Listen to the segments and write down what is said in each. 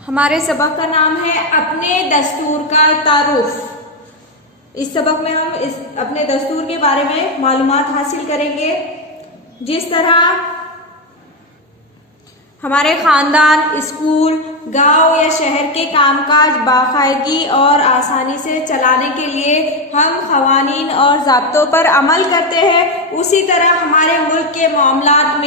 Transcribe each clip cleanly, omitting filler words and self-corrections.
ہمارے سبق کا نام ہے اپنے دستور کا تعارف۔ اس سبق میں ہم اپنے دستور کے بارے میں معلومات حاصل کریں گے، جس طرح ہمارے خاندان، اسکول، گاؤں یا شہر کے کام کاج باقاعدگی اور آسانی سے چلانے کے لیے ہم قوانین اور ضابطوں پر عمل کرتے ہیں، اسی طرح ہمارے ملک کے معاملات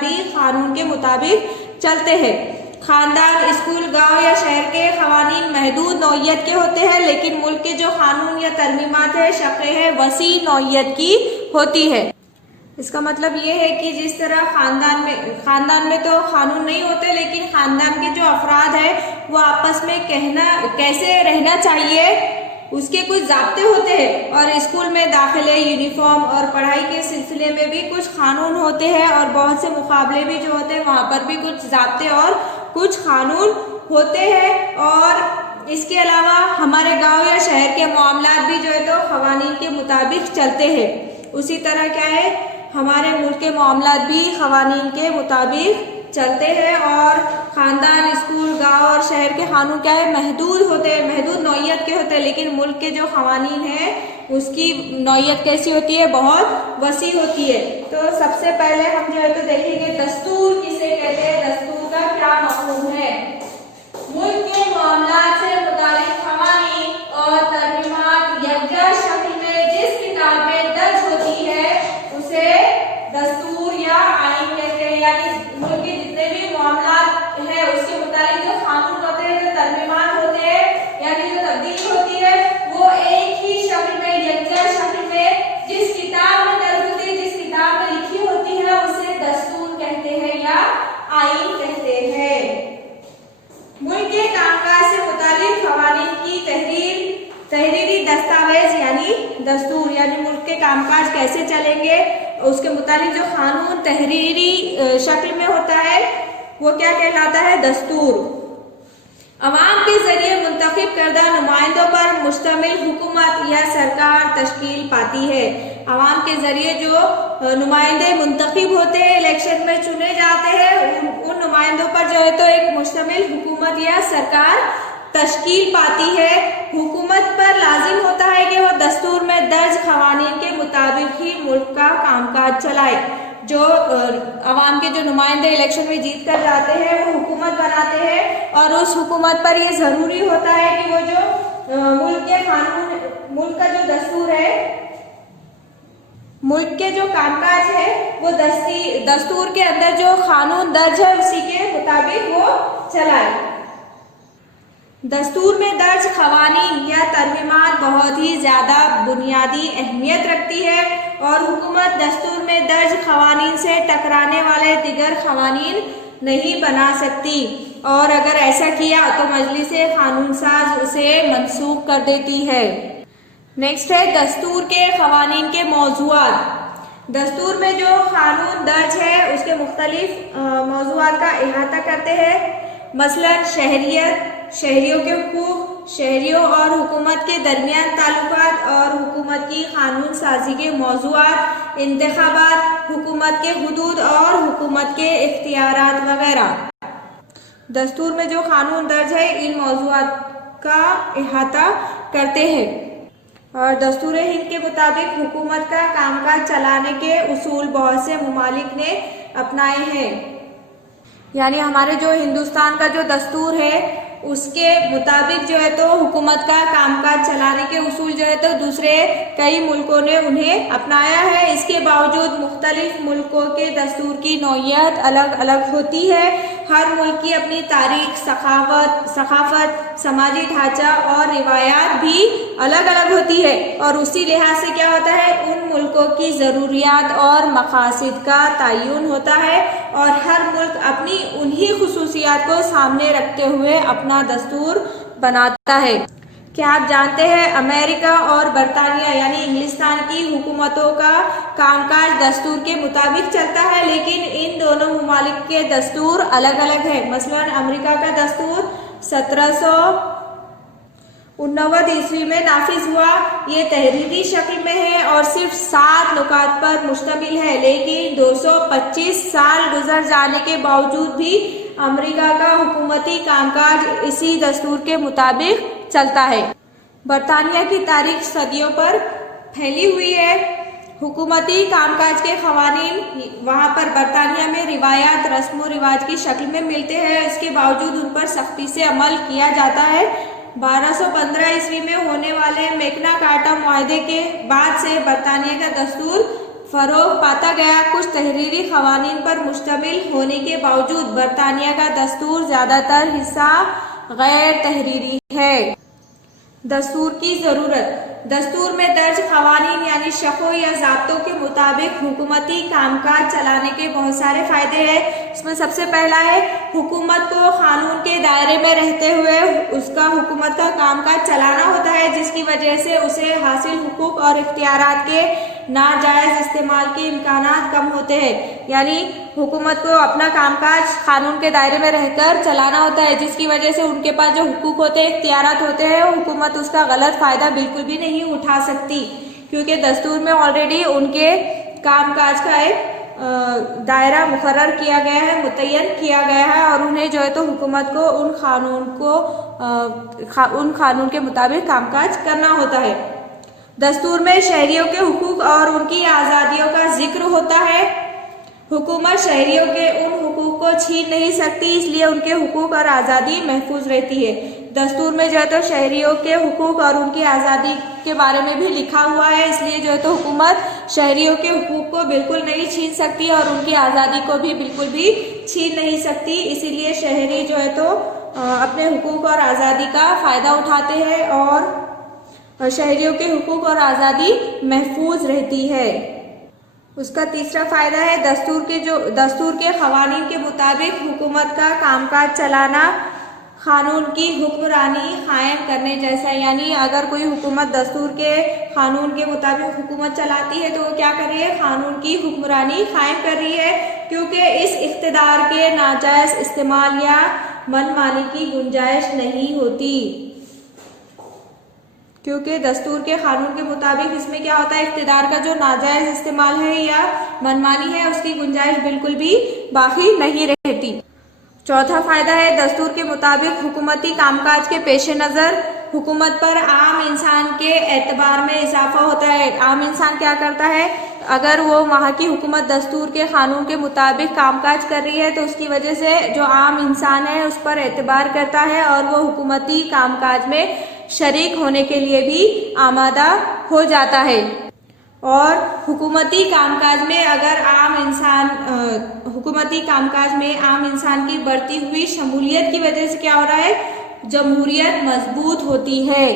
بھی قانون کے مطابق چلتے ہیں۔ خاندان، اسکول، گاؤں یا شہر کے قوانین محدود نوعیت کے ہوتے ہیں، لیکن ملک کے جو قانون یا ترمیمات ہیں، شقیں ہیں، وسیع نوعیت کی ہوتی ہے۔ اس کا مطلب یہ ہے کہ جس طرح خاندان میں تو قانون نہیں ہوتے، لیکن خاندان کے جو افراد ہیں وہ آپس میں کیسے رہنا چاہیے اس کے کچھ ضابطے ہوتے ہیں، اور اسکول میں داخلے، یونیفارم اور پڑھائی کے سلسلے میں بھی کچھ قانون ہوتے ہیں، اور بہت سے مقابلے بھی جو ہوتے ہیں وہاں پر بھی کچھ ضابطے اور کچھ قانون ہوتے ہیں۔ اور اس کے علاوہ ہمارے گاؤں یا شہر کے معاملات بھی جو ہے تو قوانین کے مطابق چلتے ہیں۔ اسی طرح کیا ہے، ہمارے ملک کے معاملات بھی قوانین کے مطابق چلتے ہیں، اور خاندان، اسکول، گاؤں اور شہر کے قانون کیا ہے، محدود نوعیت کے ہوتے ہیں، لیکن ملک کے جو قوانین ہیں اس کی نوعیت کیسی ہوتی ہے، بہت وسیع ہوتی ہے۔ تو سب سے پہلے ہم جو ہے تو دیکھیں گے دستور کسے کہتے ہیں، دستور کا کیا مفہوم ہے۔ ملک کے معاملات سے متعلق قوانین اور ترمیمات یکجا شکل میں جس کتاب میں درج ہوتی ہے اسے دستور یا آئین کہتے ہیں، یعنی ملک کے جتنے بھی معاملات ہیں اس کے متعلق جو قانون ہوتے ہیں، جو ترمیمات ہوتے ہیں، یعنی جو تبدیلی ہوتی ہے، وہ ایک ہی شکل میں، یکجا شکل میں جس کتاب میں درج ہوتی ہے، جس کتاب میں لکھی ہوتی ہے اسے دستور کہتے ہیں یا آئین کہتے ہیں۔ ملک کے کام کاج سے متعلق قوانین کی تحریری دستاویز یعنی دستور، یعنی ملک کے کام کاج کیسے چلیں گے اس کے متعلق جو قانون تحریری شکل میں ہوتا ہے وہ کیا کہلاتا ہے، دستور۔ عوام کے ذریعے منتخب کردہ نمائندوں پر مشتمل حکومت یا سرکار تشکیل پاتی ہے۔ عوام کے ذریعے جو نمائندے منتخب ہوتے ہیں، الیکشن میں چنے جاتے ہیں، ان نمائندوں پر جو ہے تو ایک مشتمل حکومت یا سرکار تشکیل پاتی ہے۔ حکومت پر لازم ہوتا ہے کہ وہ دستور میں درج قوانین کے مطابق ہی ملک کا کام کاج چلائے۔ جو عوام کے جو نمائندے الیکشن میں جیت کر جاتے ہیں وہ حکومت بناتے ہیں، اور اس حکومت پر یہ ضروری ہوتا ہے کہ وہ جو ملک کا جو دستور ہے، ملک کے جو کام کاج ہے وہ دستور کے اندر جو قانون درج ہے اسی کے مطابق وہ چلائے۔ دستور میں درج قوانین یا ترمیمات بہت ہی زیادہ بنیادی اہمیت رکھتی ہے، اور حکومت دستور میں درج قوانین سے ٹکرانے والے دیگر قوانین نہیں بنا سکتی، اور اگر ایسا کیا تو مجلس قانون ساز اسے منسوخ کر دیتی ہے۔ نیکسٹ ہے دستور کے قوانین کے موضوعات۔ دستور میں جو قانون درج ہے اس کے مختلف موضوعات کا احاطہ کرتے ہیں، مثلا شہریت، شہریوں کے حقوق، شہریوں اور حکومت کے درمیان تعلقات اور حکومت کی قانون سازی کے موضوعات، انتخابات، حکومت کے حدود اور حکومت کے اختیارات وغیرہ۔ دستور میں جو قانون درج ہے ان موضوعات کا احاطہ کرتے ہیں، اور دستور ہند کے مطابق حکومت کا کام کاج چلانے کے اصول بہت سے ممالک نے اپنائے ہیں، یعنی ہمارے جو ہندوستان کا جو دستور ہے اس کے مطابق جو ہے تو حکومت کا کام کاج چلانے کے اصول جو ہے تو دوسرے کئی ملکوں نے انہیں اپنایا ہے۔ اس کے باوجود مختلف ملکوں کے دستور کی نوعیت الگ الگ ہوتی ہے۔ ہر ملک کی اپنی تاریخ، ثقافت، سماجی ڈھانچہ اور روایات بھی الگ الگ ہوتی ہے، اور اسی لحاظ سے کیا ہوتا ہے، ان ملکوں کی ضروریات اور مقاصد کا تعین ہوتا ہے، اور ہر ملک اپنی انہی خصوصیات کو سامنے رکھتے ہوئے اپنا دستور بناتا ہے۔ کیا آپ جانتے ہیں امریکہ اور برطانیہ یعنی انگلستان کی حکومتوں کا کام کاج دستور کے مطابق چلتا ہے، لیکن ان دونوں ممالک کے دستور الگ الگ ہیں۔ مثلا امریکہ کا دستور 1789 میں نافذ ہوا، یہ تحریری شکل میں ہے اور صرف 7 نکات پر مشتمل ہے، لیکن 225 سال گزر جانے کے باوجود بھی امریکہ کا حکومتی کام کاج اسی دستور کے مطابق چلتا ہے۔ برطانیہ کی تاریخ صدیوں پر پھیلی ہوئی ہے۔ حکومتی کام کاج کے قوانین وہاں پر برطانیہ میں روایات رسم و رواج کی شکل میں ملتے ہیں، اس کے باوجود ان پر سختی سے عمل کیا جاتا ہے۔ 1215 عیسوی میں ہونے والے میگنا کارٹا معاہدے کے بعد سے برطانیہ کا دستور فروغ پاتا گیا۔ کچھ تحریری قوانین پر مشتمل ہونے کے باوجود برطانیہ کا دستور زیادہ تر حصہ غیر تحریری ہے۔ دستور کی ضرورت۔ دستور میں درج قوانین یعنی شقوں یا ضابطوں کے مطابق حکومتی کام کاج چلانے کے بہت سارے فائدے ہیں۔ اس میں سب سے پہلا ہے حکومت کو قانون کے دائرے میں رہتے ہوئے اس کا حکومت کا کام کاج چلانا ہوتا ہے، جس کی وجہ سے اسے حاصل حقوق اور اختیارات کے ناجائز استعمال کے امکانات کم ہوتے ہیں۔ یعنی حکومت کو اپنا کام کاج قانون کے دائرے میں رہ کر چلانا ہوتا ہے، جس کی وجہ سے ان کے پاس جو حقوق ہوتے ہیں، اختیارات ہوتے ہیں، حکومت اس کا غلط فائدہ بالکل بھی نہیں اٹھا سکتی، کیونکہ دستور میں آلریڈی ان کے کام کاج کا ایک دائرہ مقرر کیا گیا ہے، متعین کیا گیا ہے، اور انہیں جو ہے تو حکومت کو ان قانون کے مطابق کام کاج کرنا ہوتا ہے۔ دستور میں شہریوں کے حقوق اور ان کی آزادیوں کا ذکر ہوتا ہے۔ حکومت شہریوں کے ان حقوق کو چھین نہیں سکتی، اس لیے ان کے حقوق اور آزادی محفوظ رہتی ہے۔ دستور میں جو ہے تو شہریوں کے حقوق اور ان کی آزادی کے بارے میں بھی لکھا ہوا ہے، اس لیے جو ہے تو حکومت شہریوں کے حقوق کو بالکل نہیں چھین سکتی اور ان کی آزادی کو بھی بالکل بھی چھین نہیں سکتی۔ اسی لیے شہری جو ہے تو اپنے حقوق اور آزادی کا فائدہ اٹھاتے ہیں اور شہریوں کے حقوق اور آزادی محفوظ رہتی ہے۔ اس کا تیسرا فائدہ ہے دستور کے قوانین کے مطابق حکومت کا کام کاج چلانا قانون کی حکمرانی قائم کرنے جیسا۔ یعنی اگر کوئی حکومت دستور کے قانون کے مطابق حکومت چلاتی ہے تو وہ کیا کر رہی ہے؟ قانون کی حکمرانی قائم کر رہی ہے، کیونکہ اس اقتدار کے ناجائز استعمال یا من مانی کی گنجائش نہیں ہوتی۔ کیونکہ دستور کے قانون کے مطابق اس میں کیا ہوتا ہے؟ اقتدار کا جو ناجائز استعمال ہے یا منمانی ہے، اس کی گنجائش بالکل بھی باقی نہیں رہتی۔ چوتھا فائدہ ہے دستور کے مطابق حکومتی کام کاج کے پیش نظر حکومت پر عام انسان کے اعتبار میں اضافہ ہوتا ہے۔ عام انسان کیا کرتا ہے؟ اگر وہ وہاں کی حکومت دستور کے قانون کے مطابق کام کاج کر رہی ہے تو اس کی وجہ سے جو عام انسان ہے اس پر اعتبار کرتا ہے اور وہ حکومتی کام کاج میں شریک ہونے کے لیے بھی آمادہ ہو جاتا ہے۔ اور حکومتی کام کاج میں عام انسان کی بڑھتی ہوئی شمولیت کی وجہ سے کیا ہو رہا ہے؟ جمہوریت مضبوط ہوتی ہے۔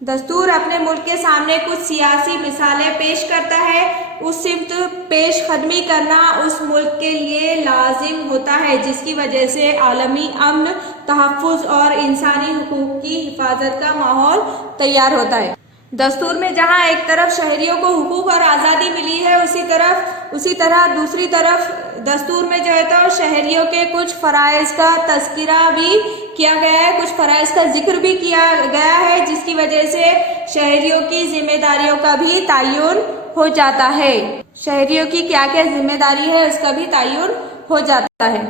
دستور اپنے ملک کے سامنے کچھ سیاسی مثالیں پیش کرتا ہے، اس سمت پیش قدمی کرنا اس ملک کے لیے لازم ہوتا ہے، جس کی وجہ سے عالمی امن، تحفظ اور انسانی حقوق کی حفاظت کا ماحول تیار ہوتا ہے۔ دستور میں جہاں ایک طرف شہریوں کو حقوق اور آزادی ملی ہے، اسی طرح دوسری طرف دستور میں جو ہے تو شہریوں کے کچھ فرائض کا تذکرہ بھی کیا گیا ہے، کچھ فرائض کا ذکر بھی کیا گیا ہے، جس کی وجہ سے شہریوں کی ذمہ داریوں کا بھی تعین ہو جاتا ہے۔ شہریوں کی کیا کیا ذمہ داری ہے اس کا بھی تعین ہو جاتا ہے۔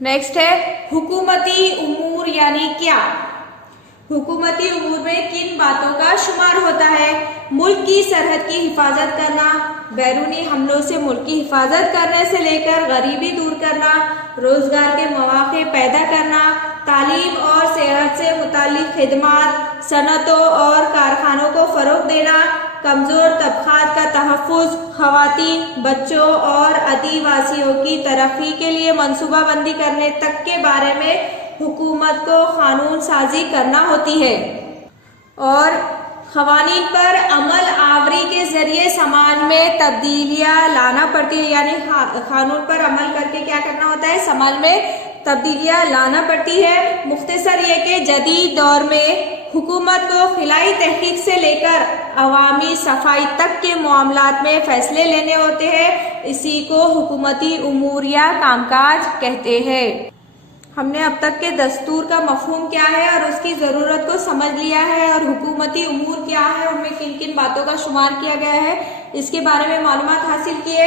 نیکسٹ ہے حکومتی امور یعنی کیا؟ حکومتی امور میں کن باتوں کا شمار ہوتا ہے؟ ملک کی سرحد کی حفاظت کرنا، بیرونی حملوں سے ملک کی حفاظت کرنے سے لے کر غریبی دور کرنا، روزگار کے مواقع پیدا کرنا، تعلیم اور صحت سے متعلق خدمات، صنعتوں اور کارخانوں کو فروغ دینا، کمزور طبقات کا تحفظ، خواتین، بچوں اور آدیواسیوں کی ترقی کے لیے منصوبہ بندی کرنے تک کے بارے میں حکومت کو قانون سازی کرنا ہوتی ہے۔ اور قوانین پر عمل آوری کے ذریعے سماج میں تبدیلیاں لانا پڑتی ہے، یعنی قانون پر عمل کر کے کیا کرنا ہوتا ہے؟ سماج میں تبدیلیاں لانا پڑتی ہے۔ مختصر یہ کہ جدید دور میں حکومت کو خلائی تحقیق سے لے کر عوامی صفائی تک کے معاملات میں فیصلے لینے ہوتے ہیں، اسی کو حکومتی امور یا کام کاج کہتے ہیں۔ ہم نے اب تک کے دستور کا مفہوم کیا ہے اور اس کی ضرورت کو سمجھ لیا ہے، اور حکومتی امور کیا ہے، ان میں کن کن باتوں کا شمار کیا گیا ہے، اس کے بارے میں معلومات حاصل کیے۔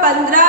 15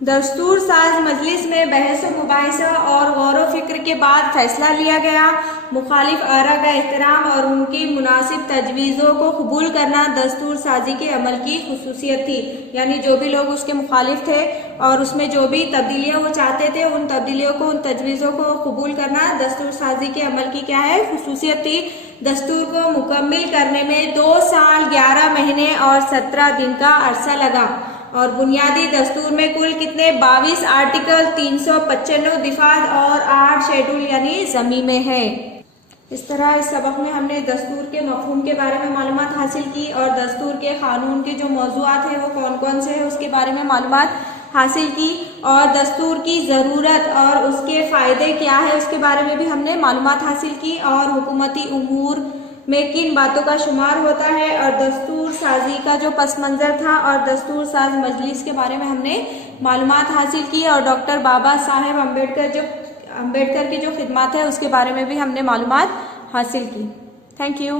دستور ساز مجلس میں بحث و مباحثہ اور غور و فکر کے بعد فیصلہ لیا گیا۔ مخالف آراء کا احترام اور ان کی مناسب تجویزوں کو قبول کرنا دستور سازی کے عمل کی خصوصیت تھی، یعنی جو بھی لوگ اس کے مخالف تھے اور اس میں جو بھی تبدیلیاں وہ چاہتے تھے ان تبدیلیوں کو، ان تجویزوں کو قبول کرنا دستور سازی کے عمل کی کیا ہے؟ خصوصیت تھی۔ دستور کو مکمل کرنے میں 2 سال 11 مہینے اور 17 دن کا عرصہ لگا، اور بنیادی دستور میں کل کتنے 22 آرٹیکل، 395 دفعات اور 8 شیڈول یعنی ضمیمے ہیں۔ اس طرح اس سبق میں ہم نے دستور کے مفہوم کے بارے میں معلومات حاصل کی، اور دستور کے قانون کے جو موضوعات ہیں وہ کون کون سے ہیں اس کے بارے میں معلومات حاصل کی، اور دستور کی ضرورت اور اس کے فائدے کیا ہے اس کے بارے میں بھی ہم نے معلومات حاصل کی، اور حکومتی امور میں کن باتوں کا شمار ہوتا ہے، اور دستور سازی کا جو پس منظر تھا اور دستور ساز مجلس کے بارے میں ہم نے معلومات حاصل کی، اور ڈاکٹر بابا صاحب امبیڈکر کی جو خدمات ہے اس کے بارے میں بھی ہم نے معلومات حاصل کی۔ Thank you.